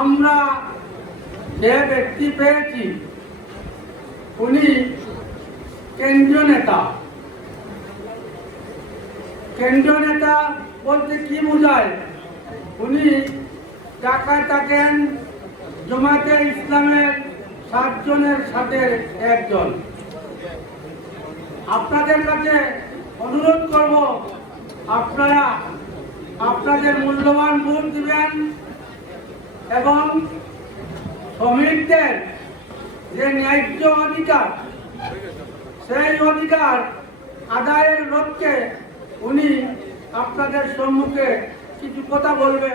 আমরা যে ব্যক্তি পেয়েছি উনি কেন্দ্রীয় নেতা। কেন্দ্রীয় নেতা বলতে কি বোঝায়? উনি ঢাকায় থাকেন, জামায়াতে ইসলামের 7 জনের সাথে একজন। আপনাদের কাছে অনুরোধ করব, আপনারা আপনাদের মূল্যবান ভোট দিবেন এবং শ্রমিকদের যে ন্যায্য অধিকার, সেই অধিকার আদায়ের লক্ষ্যে উনি আপনাদের সম্মুখে কিছু কথা বলবেন।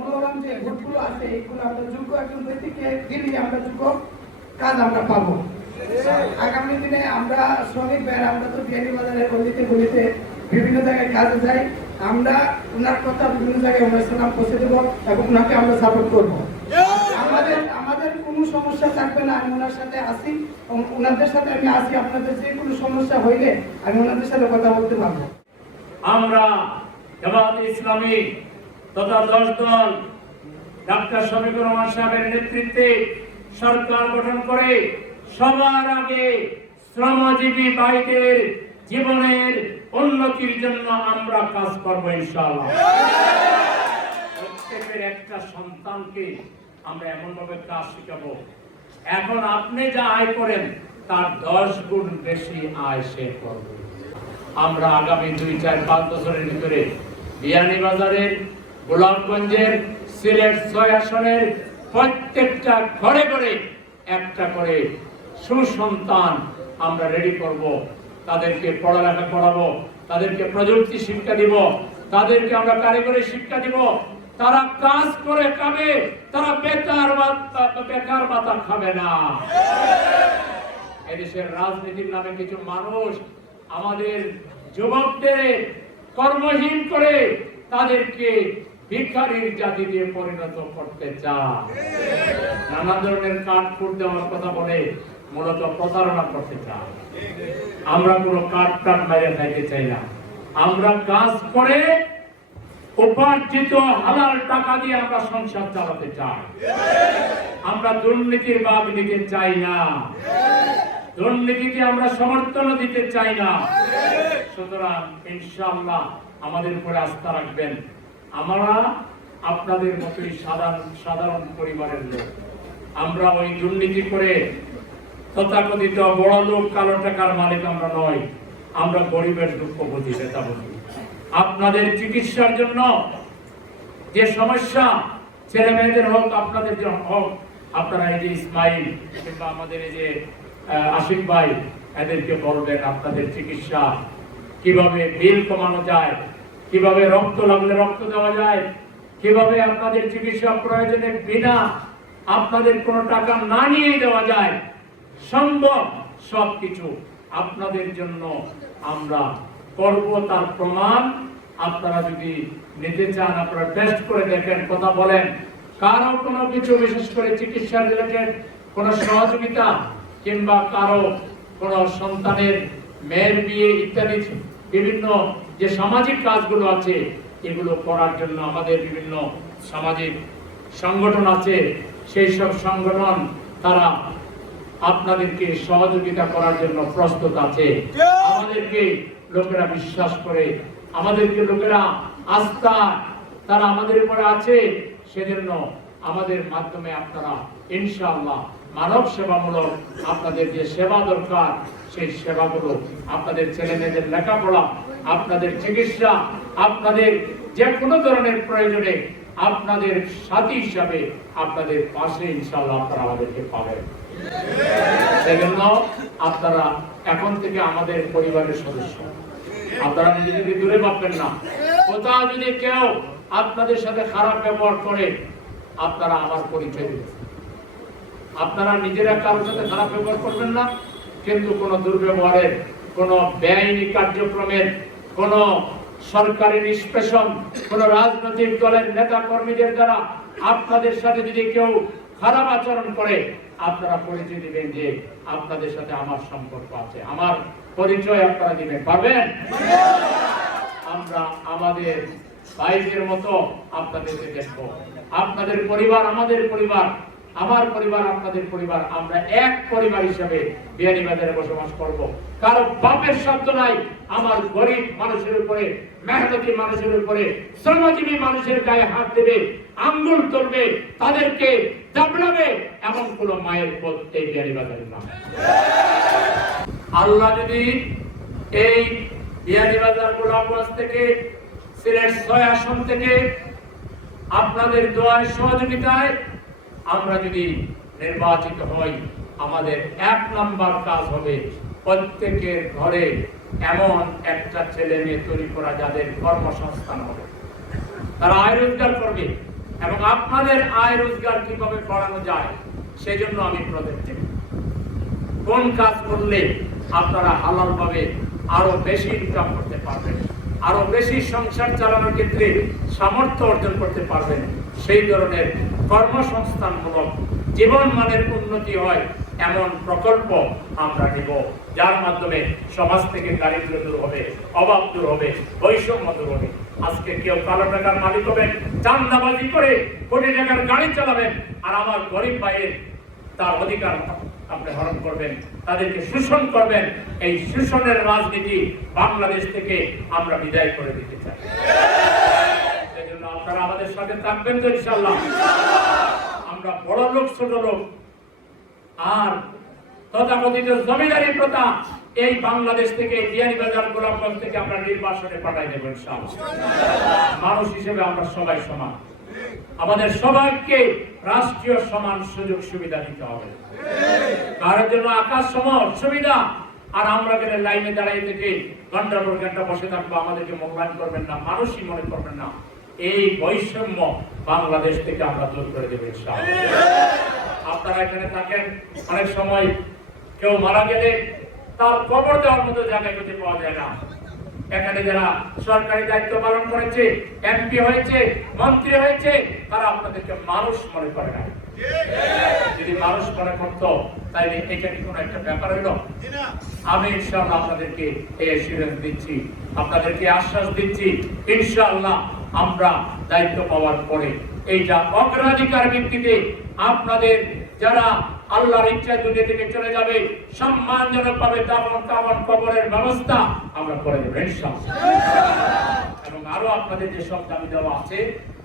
মূল্যবান যে ভোটগুলো আছে এগুলো আমরা যোগ্য একজন ব্যক্তিকে দিলে আমরা যোগ্য কাজ আমরা পাবো। আগামী দিনে আমরা শ্রমিক ভাইয়েরা আমরা তো বিয়ানীবাজারে গলিতে গলিতে বিভিন্ন জায়গায় কাজে যাই, আমরা ওনার কথা বিভিন্ন জায়গায় ওনার সালাম পৌঁছে দেবো এবং ওনাকে আমরা সাপোর্ট করবো। আমাদের কোনো সমস্যা থাকবে না, আমি ওনার সাথে আসি, ওনাদের সাথে আমি আসি। আপনাদের যে কোনো সমস্যা হইলে আমি ওনাদের সাথে কথা বলতে পারবো। আমরা জামায়াতে ইসলামী তথা 10 দল ডাক্তার শফিকুর রহমান সাহেবের নেতৃত্বে সরকার গঠন করে সবার আগে শ্রমজীবী ভাইদের জীবনের উন্নতির জন্য আমরা কাজ করব ইনশাআল্লাহ। প্রত্যেকের একটা সন্তানকে আমরা এমন ভাবে কাজ শিখাবো, এখন আপনি যা আয় করেন তার 10 গুণ বেশি আয় সে করবে। আমরা আগামী 2, 4, 5 বছরের ভিতরে বিয়ানীবাজারের, গোলাপগঞ্জের, সিলেট 6 আসনের প্রত্যেকটা ঘরে ঘরে একটা করে সুসন্তান আমরা রেডি করব। তাদেরকে পড়ালেখা করাবো, তাদেরকে প্রযুক্তি শিক্ষা দিব, তাদেরকে আমরা কারিগরি শিক্ষা দিব। তারা কাজ করে খাবে, তারা বেকার ভাতা খাবে না। এদেশের রাজনীতির নামে কিছু মানুষ আমাদের যুবকদের কর্মহীন করে তাদেরকে ভিখারির জাতিতে পরিণত করতে চায়। নানা ধরনের কাঠকুট দেওয়ার কথা বলে মূলত প্রতারণা করতে চায়। আমরা কোনো কাঠ বাইরে খাইতে চাই না। আমরা কাজ করে উপার্জিত হালাল টাকা দিয়ে আমরা সংসার চালাতে চাই। আমরা দুর্নীতির ভাগ নিতে চাই না, দুর্নীতিকে আমরা সমর্থন দিতে চাই না। সুতরাং ইনশাআল্লাহ আমাদের উপরে আস্থা রাখবেন। আমরা আপনাদের মতোই সাধারণ পরিবারের লোক। আমরা ওই দুর্নীতি করে তথাকথিত বড় লোক, কালো টাকার মালিক আমরা নয়। আমরা গরিবের দুঃখ বুঝি, সেটা বুঝি। আপনাদের চিকিৎসার জন্য যে সমস্যা, ছেলে মেয়েদের হোক, আপনাদের হোক, আপনারা এই যে ইসমাইল কিংবা আমাদের এই যে আশিক ভাই, এদেরকে বলবেন আপনাদের চিকিৎসা কিভাবে বিল কমানো যায়, কিভাবে রক্ত লাগলে রক্ত দেওয়া যায়, কিভাবে আপনাদের চিকিৎসা প্রয়োজনে বিনা আপনাদের কোনো টাকা না নিয়ে দেওয়া যায়, সম্ভব সবকিছু আপনাদের জন্য আমরা করব। তার প্রমাণ আপনারা যদি নিতে চান, আপনারা টেস্ট করে দেখেন, কথা বলেন। কারো কোনো কিছু, বিশেষ করে চিকিৎসা রিলেটেড কোনো সহযোগিতা কিংবা কারো কোনো সন্তানের মেয়ের বিয়ে ইত্যাদি বিভিন্ন যে সামাজিক কাজগুলো আছে, এগুলো করার জন্য আমাদের বিভিন্ন সামাজিক সংগঠন আছে। সেই সব সংগঠন তারা আপনাদেরকে সহযোগিতা করার জন্য প্রস্তুত আছে। আমাদেরকে লোকেরা বিশ্বাস করে, আমাদেরকে লোকেরা আস্থা তারা আমাদের উপরে আছে। সেজন্য আমাদের মাধ্যমে আপনারা ইনশাআল্লাহ মানব সেবামূলক আপনাদের যে সেবা দরকার, সেই সেবাগুলো, আপনাদের ছেলে মেয়েদের লেখাপড়া, আপনাদের চিকিৎসা, আপনাদের যে কোনো ধরনের প্রয়োজনে আপনাদের সাথী হিসাবে আপনাদের পাশে ইনশাআল্লাহ আপনারা আমাদেরকে পাবেন। সেজন্য আপনারা এখন থেকে আমাদের পরিবারের সদস্য। আপনারা নিজেদেরকে দূরে ভাববেন না। কোথাও যদি কেউ আপনাদের সাথে খারাপ ব্যবহার করে, আপনারা আমার পরিচয় দিবেন। আপনারা নিজেরা কারোর সাথে খারাপ ব্যবহার করবেন না, কিন্তু কোন দুর্ব্যবহারের, কোন বেআইনি কার্যক্রমের, কোন সরকারি নিষ্পেষণ, কোন রাজনৈতিক দলের নেতা কর্মীদের দ্বারা আপনাদের সাথে যদি কেউ খারাপ আচরণ করে, আপনারা পরিচয় দিবেন যে আপনাদের সাথে আমার সম্পর্ক আছে, আমার পরিচয় আপনারা দিবেন, পারবেন? আমরা আমাদের ভাইদের মতো আপনাদেরকে দেখবো। আপনাদের পরিবার আমাদের পরিবার, আমার পরিবার আপনাদের পরিবার, আমরা এক পরিবার হিসেবে বিয়ানীবাজারে বসবাস করব। কারো বাপের শব্দ নাই আমার গরিব মানুষের উপরে, মেহনতি মানুষের উপরে, শ্রমজীবী মানুষের গায়ে হাত দেবে, আঙ্গুল তুলবে, তাদেরকে দাবড়াবে, এমন কোন মায়ের পথ এই বিয়ানীবাজারে না। আল্লাহ যদি এই বিয়ানীবাজার গোলাপগঞ্জ থেকে, সিলেট ৬ আসন থেকে আপনাদের দোয়ায় সহযোগিতায় আমরা যদি নির্বাচিত হই, আমাদের ১ নম্বর কাজ হবে প্রত্যেকের ঘরে এমন একটা ছেলে মেয়ে তৈরি করা যাদের কর্মসংস্থান হবে, তারা আয় রোজগার করবে, এবং আপনাদের আয় রোজগার কিভাবে বাড়ানো যায় সেজন্য আমি প্রজেক্ট দেব। কোন কাজ করলে আপনারা হালাল ভাবে আরো বেশি ইনকাম করতে পারবেন, আরো বেশি সংসার চালানোর ক্ষেত্রে সামর্থ্য অর্জন করতে পারবেন, সেই ধরনের কর্মসংস্থানমূলক জীবন মানের উন্নতি হয় এমন প্রকল্প আমরা নিব, যার মাধ্যমে সমাজ থেকে দারিদ্র দূর হবে, অভাব দূর হবে, বৈষম্য দূর হবে। আজকে কেউ কালো টাকার মালিক হবেন, চাঁদাবাজি করে কোটি টাকার গাড়ি চালাবেন, আর আমার গরিব ভাইয়ের তার অধিকার আপনি হরণ করবেন, তাদেরকে শোষণ করবেন। এই শোষণের রাজনীতি বাংলাদেশ থেকে আমরা বিদায় করে দিতে চাই। সেজন্য আপনারা আমাদের সাথে থাকবেন তো ইনশাআল্লাহ। আমরা বড় লোক ছোট লোক আর তথাকথিত জমিদারি প্রথা এই বাংলাদেশ থেকে, বিয়ানীবাজার গোলাপগঞ্জ থেকে আমরা নির্বাসনে পাঠাই দেব ইনশাআল্লাহ। মানুষ হিসেবে আমরা সবাই সমান, আমাদের সবাইকে রাষ্ট্রীয় সমান সুযোগ সুবিধা দিতে হবে। কারোর জন্য আকাশ সমান সুবিধা, আর আমরা গেলে লাইনে দাঁড়িয়ে থেকে ঘন্টার পর ঘন্টা বসে থাকবো, আমাদেরকে মূল্যায়ন করবেন না, মানুষই মনে করবেন না। এই বৈষম্য বাংলাদেশ থেকে আমরা দূর করে দেবো ইনশাআল্লাহ। আপনারা এখানে থাকেন, অনেক সময় কেউ মারা গেলে তার কবর দেওয়ার মতো জায়গায় খুঁজে পাওয়া যায় না। এখানে যারা সরকারি দায়িত্ব পালন করেছে, এমপি হয়েছে, মন্ত্রী হয়েছে, তারা আপনাদেরকে মানুষ মনে করে না। যদি মানুষ মনে করতো তাইলে এটা কি কোনো একটা ব্যাপার হইল? আমি ইনশাআল্লাহ আপনাদেরকে এই অ্যাসিওরেন্স দিচ্ছি, আপনাদেরকে আশ্বাস দিচ্ছি, ইনশাআল্লাহ আমরা দায়িত্ব পাওয়ার পরে এইটা অগ্রাধিকার ভিত্তিতে আপনাদের যারা আল্লাহর ইচ্ছায় দুনিয়া থেকে চলে যাবে সম্মানজনক ভাবে দাফন কাফন কবরের ব্যবস্থা আমরা করে দেব ইনশাআল্লাহ। এবং আরো আপনাদের যে সব দাবি দেওয়া আছে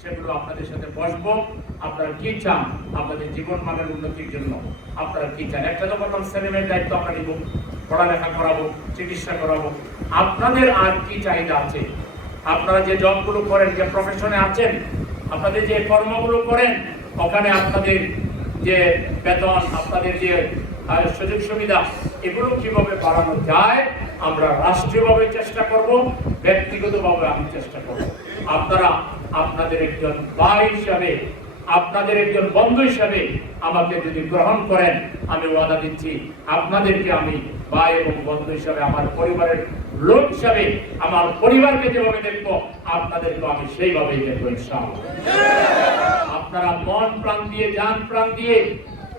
সেগুলো আপনাদের সাথে বসবো। আপনারা কি চান আপনাদের জীবন মানের উন্নতির জন্য, আপনারা কি চান? একটা তো প্রথম ছেলেমেয়ের দায়িত্ব আমরা নিব, পড়ালেখা করাবো, চিকিৎসা করাবো। আপনাদের আর কি চাহিদা আছে? আপনারা যে জবগুলো করেন, যে প্রফেশনে আছেন, আপনাদের যে কর্মগুলো করেন, ওখানে আপনাদের যে বেতন, আপনাদের যে সুযোগ সুবিধা, এগুলো কিভাবে বাড়ানো যায় আমরা রাষ্ট্রীয়ভাবে চেষ্টা করব, ব্যক্তিগতভাবে আমি চেষ্টা করব। আপনারা আপনাদের একজন ভাই হিসাবে, আপনাদের একজন বন্ধু হিসাবে আমাকে যদি গ্রহণ করেন, আমি ওয়াদা দিচ্ছি আপনাদেরকে আমি ভাই এবং বন্ধু হিসাবে, আমার পরিবারের লোক হিসাবে, আমার পরিবারকে যেভাবে দেখবো আপনাদেরকে আমি সেইভাবেই দেখবো ইনশাআল্লাহ। আপনারা মন প্রাণ দিয়ে, জান প্রাণ দিয়ে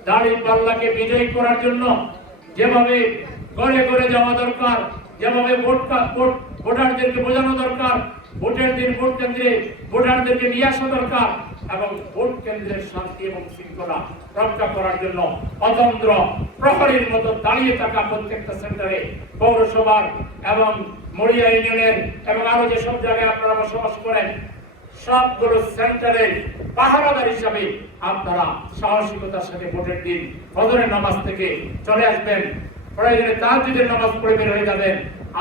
দাঁড়িপাল্লাকে বিজয়ী করার জন্য যেভাবে ঘরে ঘরে যাওয়া দরকার, যেভাবে ভোটারদেরকে বোঝানো দরকার, ভোটের দিন ভোট কেন্দ্রে ভোটারদেরকে নিয়ে আসা দরকার, এবং ভোট কেন্দ্রের শান্তি এবং শৃঙ্খলা রক্ষা করার জন্য অতন্ত্র প্রহরীর মতো দাঁড়িয়ে থাকা প্রত্যেকটা সেন্টারে, পৌরসভার এবং মরিয়া ইউনিয়নের এবং আরো যেসব জায়গায় আপনারা বসবাস করেন সবগুলো সেন্টারের পাহারাদার হিসাবে আপনারা সাহসিকতার সাথে ভোটের দিন ফজরের নামাজ থেকে চলে আসবেন, প্রয়োজনে তাহাজ্জুদের নামাজ পড়ে বের হয়ে যাবেন,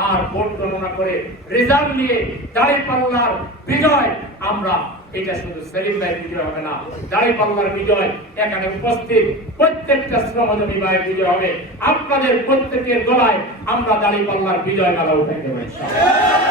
আর ভোট গণনা করে রেজাল্ট নিয়ে দাঁড়িপাল্লার বিজয়। আমরা এটা শুধু সেলিম ভাইয়ের বিজয় হবে না, দাঁড়িপাল্লার বিজয় এখানে উপস্থিত প্রত্যেকটা শ্রমজীবী ভাইয়ের বিজয় হবে। আপনাদের প্রত্যেকের গলায় আমরা দাঁড়িপাল্লার বিজয় মালা উঠাই দেব ইনশাআল্লাহ।